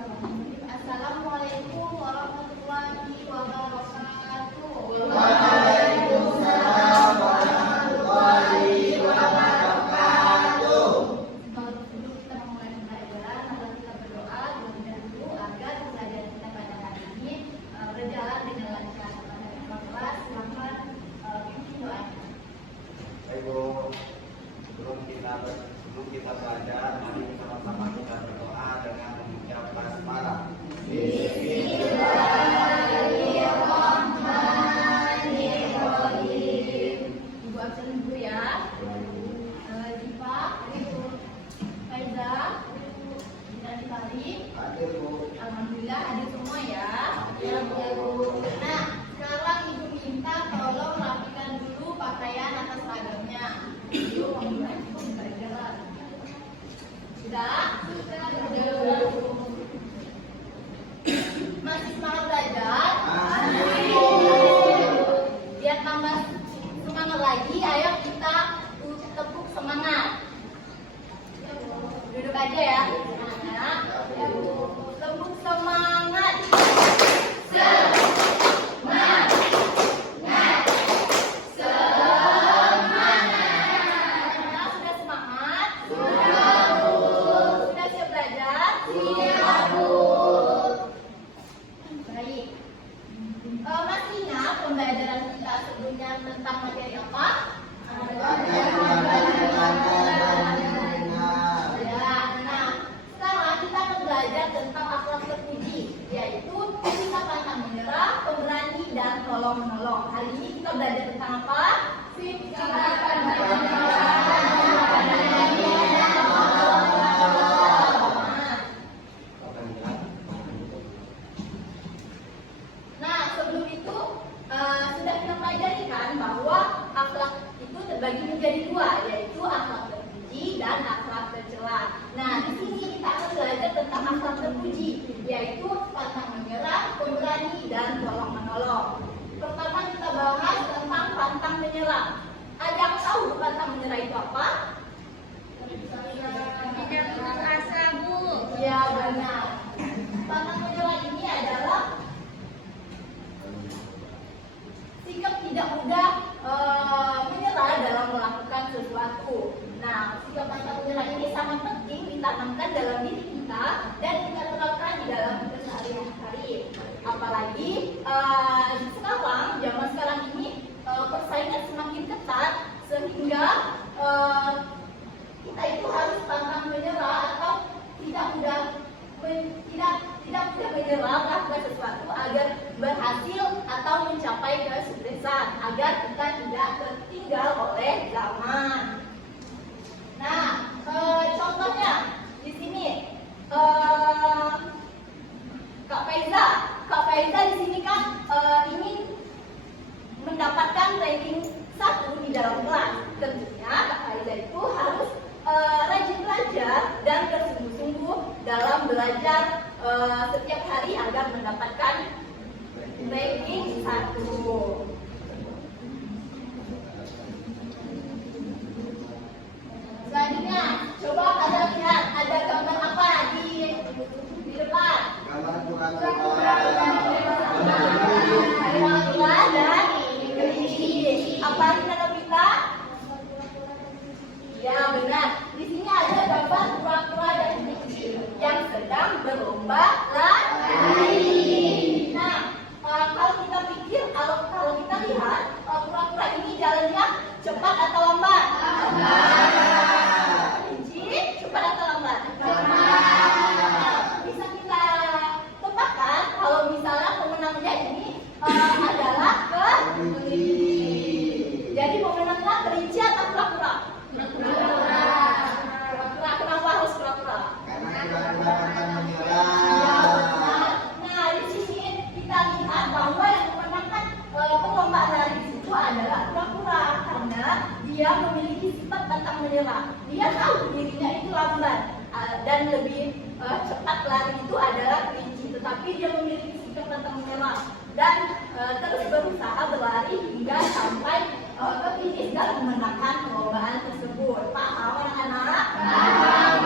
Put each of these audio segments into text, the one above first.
Assalamualaikum warahmatullahi wabarakatuh. Waalaikumsalam warahmatullahi wabarakatuh. Sebelum kita memulai pembelajaran, mari kita berdoa dulu agar pembelajaran kita pada hari ini berjalan dengan lancar. Maka silakan pimpin doanya. Baik Bu, sebelum kita belajar, mari sama-sama kita berdoa dengan mengucap basmalah. Bismillahirrahmanirrahim. Ibu absen dulu ya. Diva, Ibu Faiza, dan Fari. Hadir Bu. Alhamdulillah hadir semua ya. Ya Bu. Nah, sekarang Ibu minta tolong rapikan dulu pakaian atas seragamnya. Ibu memulai pembelajaran. Sudah? Sudah. Masih semangat belajar? Biar tambah semangat lagi, ayo kita tepuk semangat. Duduk aja ya. Semangat. Tepuk semangat. Semangat. Sudah semangat? Sudah siap belajar? Siap, Bu. Baik. Masih ingat pembelajaran kita sebelumnya tentang materi apa? Ya, nah, sekarang kita akan belajar tentang akhlak terpuji, yaitu sikap pantang menyerah, pemberani, dan tolong menolong. Hari ini kita belajar tentang apa? Sikap pantang menyerah. Nah, sebelum itu sudah kita pelajari kan bahwa akhlak itu terbagi menjadi dua, yaitu akhlak terpuji dan akhlak tercela. Nah, di sini kita akan belajar tentang akhlak terpuji, yaitu pantang menyerah, pemberani, dan tolong menolong. Pertama kita bahas tentang pantang menyerah. Ada yang tahu pantang menyerah itu apa? Tidak putus asa, Bu. Ya, benar. Pantang menyerah ini adalah sikap tidak mudah menyerah dalam melakukan sesuatu. Nah, sikap pantang menyerah ini sangat penting ditanamkan dalam diri kita dan kita terapkan di dalam keseharian-hari. Apalagi sekarang, zaman sekarang ini persaingan semakin ketat sehingga kita itu harus pantang menyerah atau tidak mudah menyerah melakukan sesuatu agar berhasil atau mencapai kesuksesan, agar kita tidak tertinggal oleh zaman. Nah, contohnya di sini Kak Faiza di sini kan ingin mendapatkan ranking 1 di dalam kelas. Tentunya Kak Faiza itu harus rajin belajar dan bersungguh-sungguh dalam belajar setiap hari agar mendapatkan ranking 1. Selanjutnya, coba kalian lihat ada gambar apa di depan? Gambar kura-kura. Ada kura-kura dan kelinci. Apa artinya Novita? Ya benar. Di sini ada gambar kura-kura dan kelinci yang sedang berlomba lari. Nah, kalau kita pikir, kalau kita lihat kura-kura ini jalannya cepat atau lambat? Kelinci cepat atau lambat? Bisa kita tebakkan kalau misalnya pemenangnya ini adalah kelinci. Jadi pemenangnya kelinci atau kura-kura? Kura-kura. Kenapa harus kura-kura? Karena kura-kura pantang menyerah. Nah, di sini kita lihat bahwa yang memenangkan perlombaan lari itu adalah kura-kura karena dia memiliki sifat pantang menyerah. Dia tahu dirinya itu lambat dan lebih cepat lari itu adalah kelinci, tetapi dia memiliki sikap pantang menyerah dan terus berusaha berlari hingga sampai ke finish dan memenangkan perlombaan tersebut. Paham anak-anak? Paham.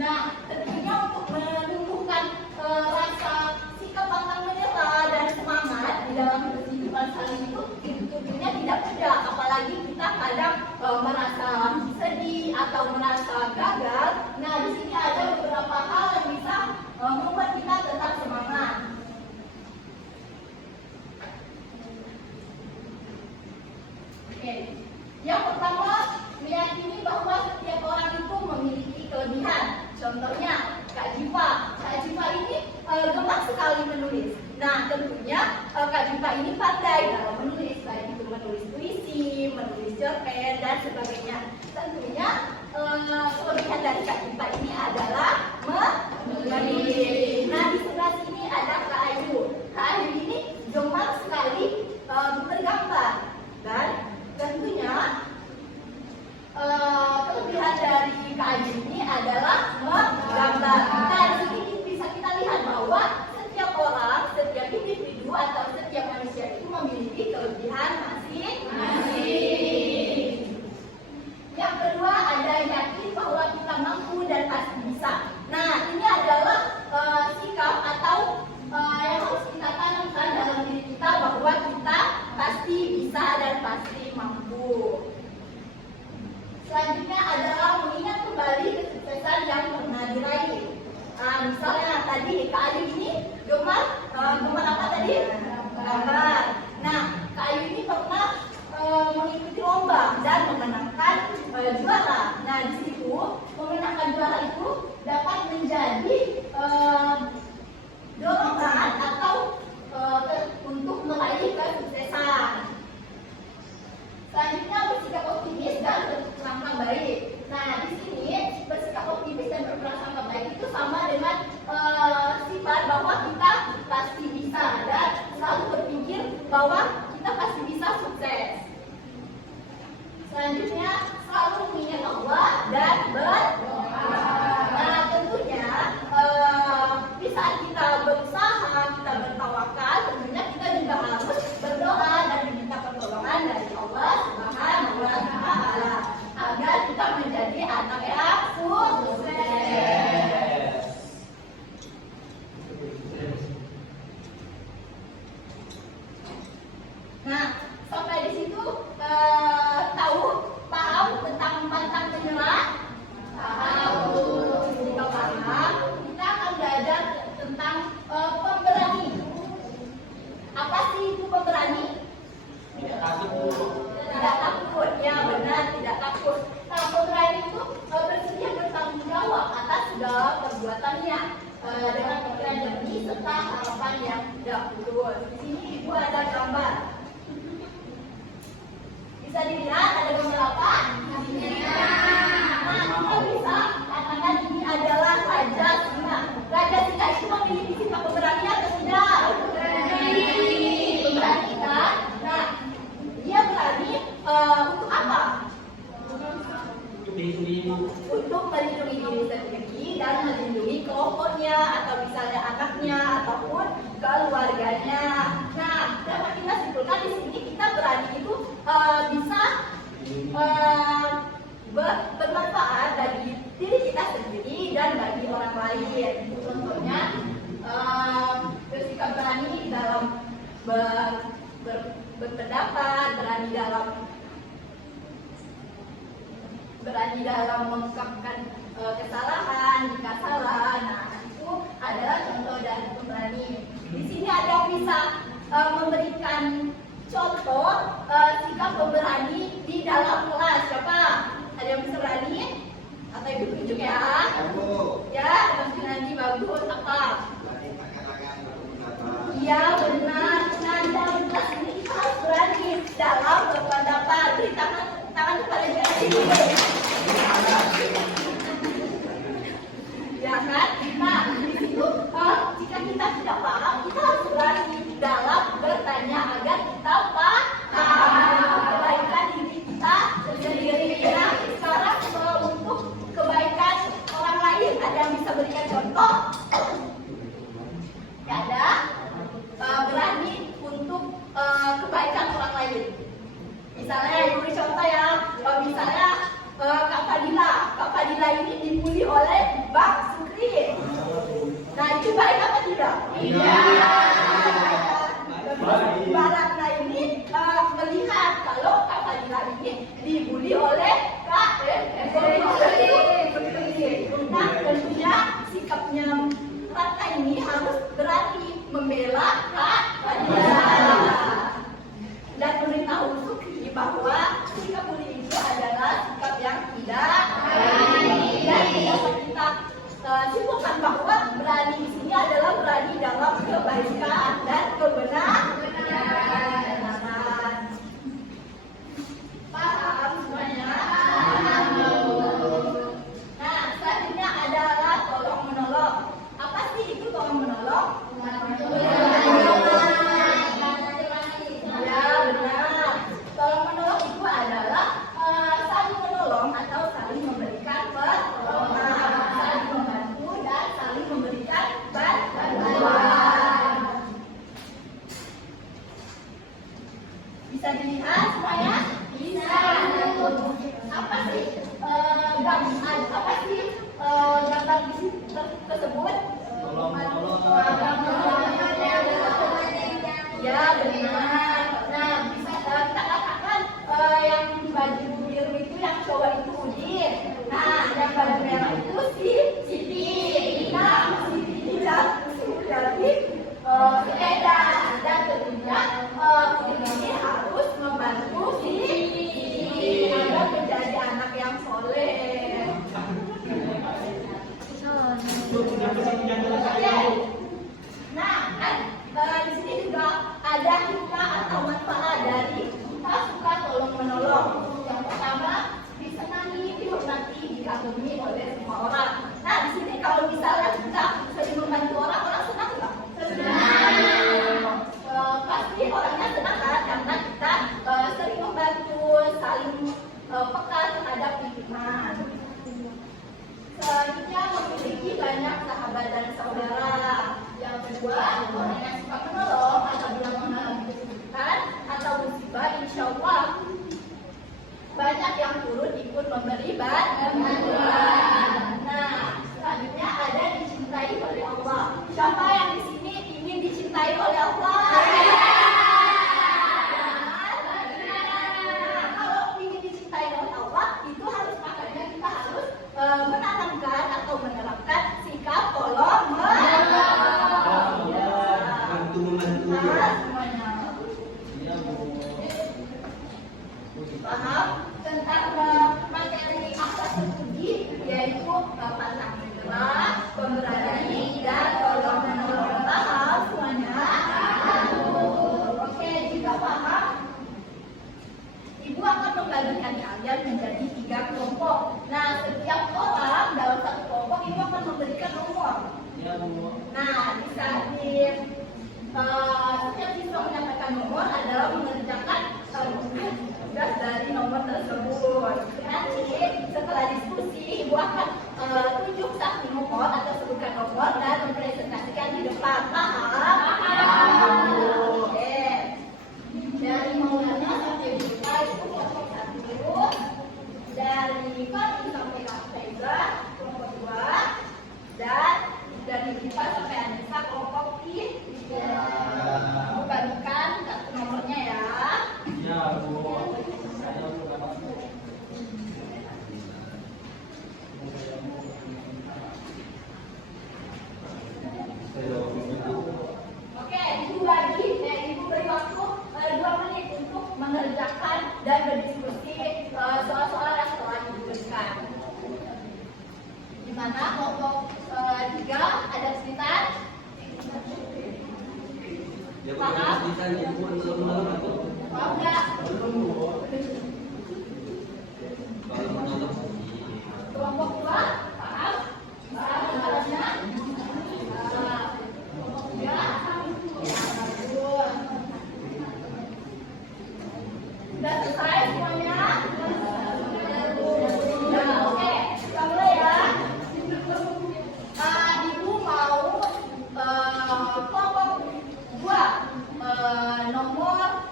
Nah, tentunya untuk menumbuhkan rasa sikap pantang menyerah dan semangat di dalam kehidupan sehari itu tentunya tidak mudah, apalagi kita kadang merasa sedih atau merasa gagal. Nah, di sini ada beberapa hal yang bisa membuat kita tetap semangat. Oke, yang pertama, meyakini bahwa setiap orang itu memiliki kelebihan. Contohnya, Kak Jiva ini gemar sekali menulis. Nah, tentunya Kak Jiva ini pandai dalam menulis, baik itu menulis puisi, menulis cerpen, dan sebagainya. Tentunya kelebihan dari Kak Jiva ini adalah menulis. Nah, di sebelah sini ada Kak Ayu. Kak Ayu ini gemar sekali bergambar, dan tentunya kelebihan dari Kak Ayu ini adalah menggambar. Nah, di sini bisa kita lihat bahwa setiap orang, setiap individu atau setiap manusia itu memiliki kelebihan masing-masing. Yang kedua, ada yakin bahwa kita mampu dan pasti bisa. Nah, ini adalah sikap atau yang harus kita tanamkan dalam diri kita bahwa kita pasti bisa dan pasti mampu. Selanjutnya adalah mengingat kembali kesuksesan yang pernah diraih. Nah, misalnya tadi Kak Ayu ini gemar apa tadi? Gambar. Nah, Kak Ayu ini pernah mengikuti lomba dan memenangkan juara. Nah, di situ memenangkan juara itu dapat menjadi dorongan atau untuk meraih kesuksesan. Selanjutnya, bersikap optimis dan berprasangka baik. Nah, di sini bersikap optimis dan berprasangka baik itu sama dengan sifat bahwa kita pasti bisa dan selalu berpikir bahwa kita pasti bisa sukses. Selanjutnya, selalu mengingat Allah dan berdoa. Nah, tentunya di saat kita berusaha, kita bertawakal, tentunya kita juga harus berdoa dan meminta pertolongan dari Allah Subhanahu wa Ta'ala agar kita menjadi anak yang sukses. Nah, sampai di situ paham tentang pantang menyerah? Tahu. Jika paham, kita akan belajar tentang pemberani. Apa sih itu pemberani? Tidak takut, ya benar, tidak takut. Nah, pemberani itu bersedia bertanggung jawab atas segala perbuatannya dengan pikiran jernih serta harapan yang tidak putus. Di sini ibu ada gambar. Bisa dilihat ada gambar apa? Nah, kita bisa katakan ini adalah Raja Singa. Raja Singa itu memiliki sifat pemberani atau tidak? Pemberani kan? Nah, dia berani untuk apa? Untuk melindungi diri sendiri dan melindungi kelompoknya atau misalnya anaknya ataupun keluarganya. Nah, dapat kita simpulkan di sini kita berani itu bisa bermanfaat bagi diri kita sendiri dan bagi orang lain. Contohnya bersikap berani dalam berpendapat, berani dalam mengungkapkan kesalahan jika salah. Nah, itu adalah contoh dari pemberani. Di sini ada yang bisa memberikan contoh sikap pemberani di dalam kelas. Siapa? Ada yang bisa berani? Atau ibu tunjuk ya? Ya, Mas Junandi bagus. Apa? Iya benar. Nah, di dalam kelas ini kita harus berani dalam berpendapat. Beri tangan kepada Junandi. Ya kan? Nah, di situ jika kita tidak paham, kita harus berani dalam bertanya agar kita paham kebaikan diri kita sendiri. Nah, sekarang untuk kebaikan orang lain, ada yang bisa berikan contoh? Ada berani untuk kebaikan orang lain. Misalnya, ibu beri contoh ya. Misalnya Kak Fadila Fadila ini dibully oleh Bang Sukri. Nah, itu baik apa tidak? Iya. Mbak Ratna ini melihat kalau Kak Fadila ini dibully oleh Kak Sukri. Nah, tentunya sikapnya Ratna ini harus berani membela Kak Fadila dan memberitahu Sukri bahwa sikap bully itu adalah sikap yang tidak baik dan dapat kita simpulkan bahwa berani di sini adalah berani dalam kebaikan dan kebenaran. Paham semuanya? Nah, selanjutnya adalah tolong menolong. Apa sih itu tolong menolong? Ya, benar. Tolong menolong itu adalah saling menolong atau saling memberikan pertolongan, saling membantu dan saling memberikan bantuan. Bisa dilihat semuanya? Bisa. Apa sih gambar di sini tersebut? Ya, benar. Nah, bisa kita katakan yang baju biru itu yang cowok itu Udin. Nah, yang baju merah itu si Siti. Nah, Siti ini jadi sepeda dan tentunya Udin ini harus membantu si Siti agar menjadi anak yang soleh. Nah, di sini juga ada hikmah atau manfaat dari kita suka tolong menolong. Yang pertama, disenangi, dihormati, dikagumi oleh semua orang. Nah, di sini kalau misalnya kita sering membantu orang, orang senang nggak? Senang. Pasti orangnya senang kan karena kita sering membantu, saling peka terhadap lingkungan. Selanjutnya memiliki banyak sahabat dan saudara. Yang kedua, orang yang suka menolong apabila mengalami kesulitan atau musibah, insya Allah banyak yang turut ikut memberi bantuan. Nah, selanjutnya ada dicintai oleh Allah. Siapa yang di sini ingin dicintai oleh Allah? Nah, kalau ingin dicintai oleh Allah, itu harus makanya kita harus menanamkan atau menerapkan sikap tolong menolong. Paham tentang materi akhlak terpuji, yaitu pantang menyerah, pemberani, dan tolong menolong. Paham semuanya? Oke, jika paham, Ibu akan membagikan kalian menjadi 3 kelompok. Nah, setiap orang dalam satu kelompok Ibu akan memberikan nomor. Nah, bisa setiap siswa menyatakan nomor adalah mengerjakan tugas dari nomor tersebut. Nanti setelah diskusi Ibu akan tunjuk satu nomor atau sebutkan nomor dan mempresentasikan di depan. Paham? Oke. Dari Maulana sampai Buka itu kelompok 1. Dari Fani sampai Kak Faiza kelompok 2. Dan dari Diva sampai Anissa kelompok 3. Bukan satu nomornya ya. Ya, Bu. Oke, Ibu bagi, Ibu beri waktu 2 menit untuk mengerjakan dan berdiskusi soal-soal yang telah diberikan. Di mana kelompok 3 ada kesulitan? Paham? Paham nggak? Kelompok 2 paham? Paham caranya? Kelompok 3 sudah selesai semuanya? Nah, oke, kita mulai ya. Ibu mau kelompok 2 nomor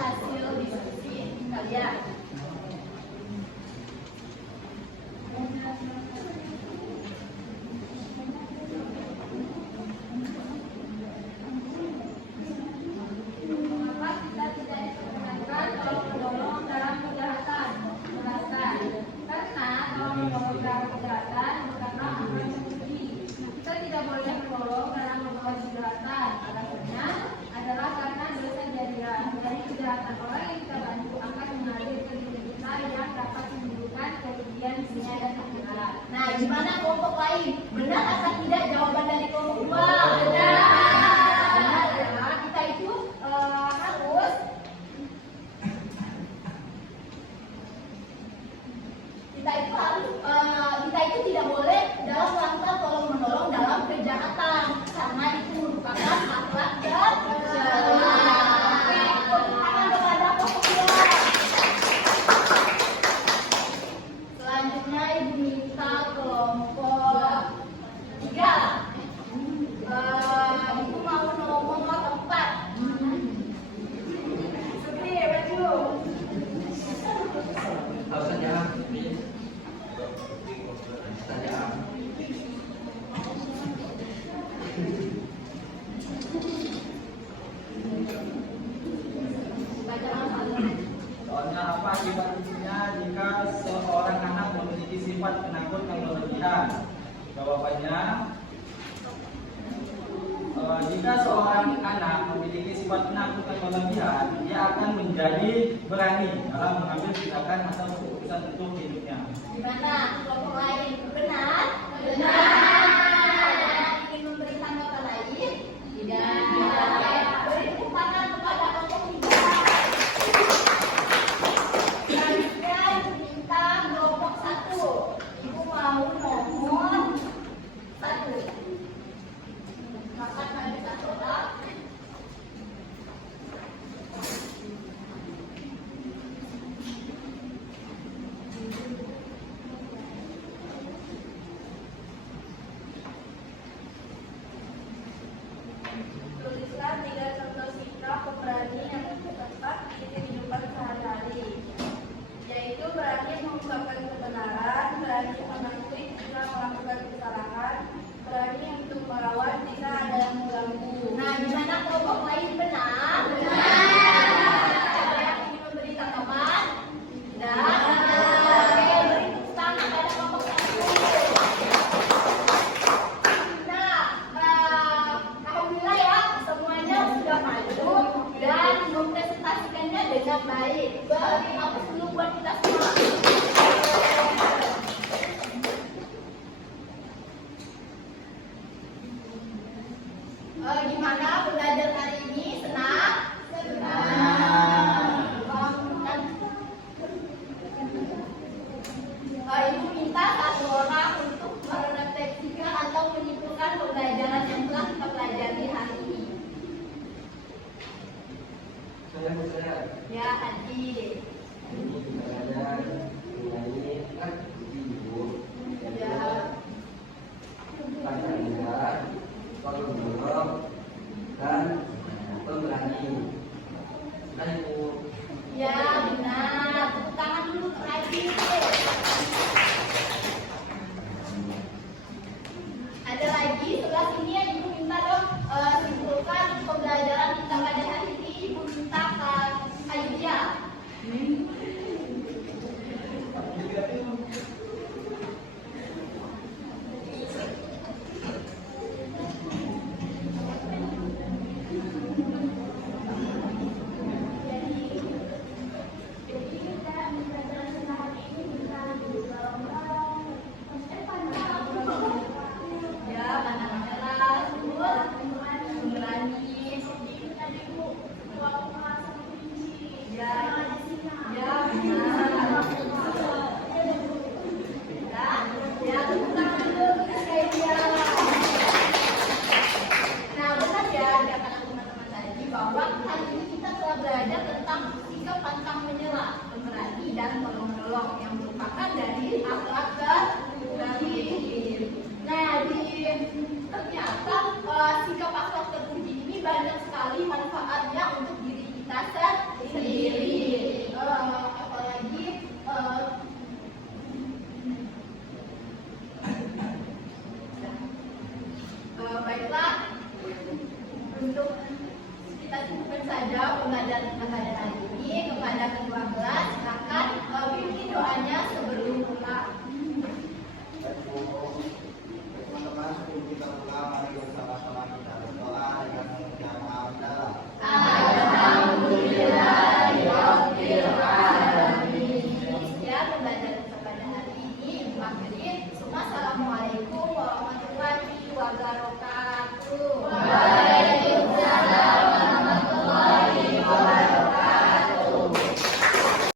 hasil diskusi kalian. Mengapa kita tidak diperkenankan tolong menolong dalam kejahatan? Jelaskan. Karena tolong menolong dalam kejahatan bukanlah amal yang suci. Kita tidak boleh menolong dalam membawa kejahatan. Alasannya adalah karena dosa jariah dari kejahatan orang yang kita bantu akan mengalir ke diri kita yang dapat menimbulkan kerugian dunia dan akhirat. Nah, gimana kelompok lain? Benar atau tidak jawaban dari kelompok dua? Benar. Benar adalah kita itu harus kita itu tidak boleh dalam rangka tolong menolong dalam kejahatan karena itu merupakan akhlak dan syariat. Oke, tepuk tangan kepada kelompok dua. Selanjutnya ibu minta kelompok tiga. Ibu mau nomor 4. Seperti baju. Soalnya apa akibatnya jika seorang anak memiliki sifat penakut yang berlebihan? Jawabannya, jika seorang anak memiliki sifat penakut yang berlebihan, dia akan menjadi berani dalam mengambil tindakan atau keputusan untuk hidupnya. Gimana kelompok lain? Benar? Benar. Ingin memberi tanggapan lain? Tidak. Beri tepuk tangan kepada kelompok tiga. Selanjutnya ibu minta kelompok 1. Ibu mau nomor 1. Maka kami bisa tolak. Tuliskan 3 contoh sikap pemberani yang terdapat di kehidupan sehari-hari, yaitu berani mengungkapkan kebenaran, berani mengakui jika melakukan kesalahan, berani untuk melawan jika ada yang mengganggu. Nah, gimana kelompok lain? Benar? Benar. Ada yang ingin memberi tanggapan? Tidak. Oke, beri tepuk tangan pada kelompok 1. Nah, alhamdulillah ya, semuanya sudah maju dan mempresentasikannya dengan baik. Beri aplaus dulu buat kita semua. Gimana belajar hari ini? Senang? Senang. Ibu minta satu orang untuk merefleksikan atau menyimpulkan pembelajaran yang telah kita pelajari hari ini. Saya. Ya, Adi. Ini belajar menyanyi kan ibu. Ya. Pancasila, tolong menolong dan pemberani. Nah ibu. Ya, benar. Tepuk tangan dulu untuk Adi. Ada lagi sebelah sini yang ibu minta dong simpulkan pembelajaran kita pada hari ini. Ibu minta Kak Aidia. pelajaran hari ini kepada kedua kelas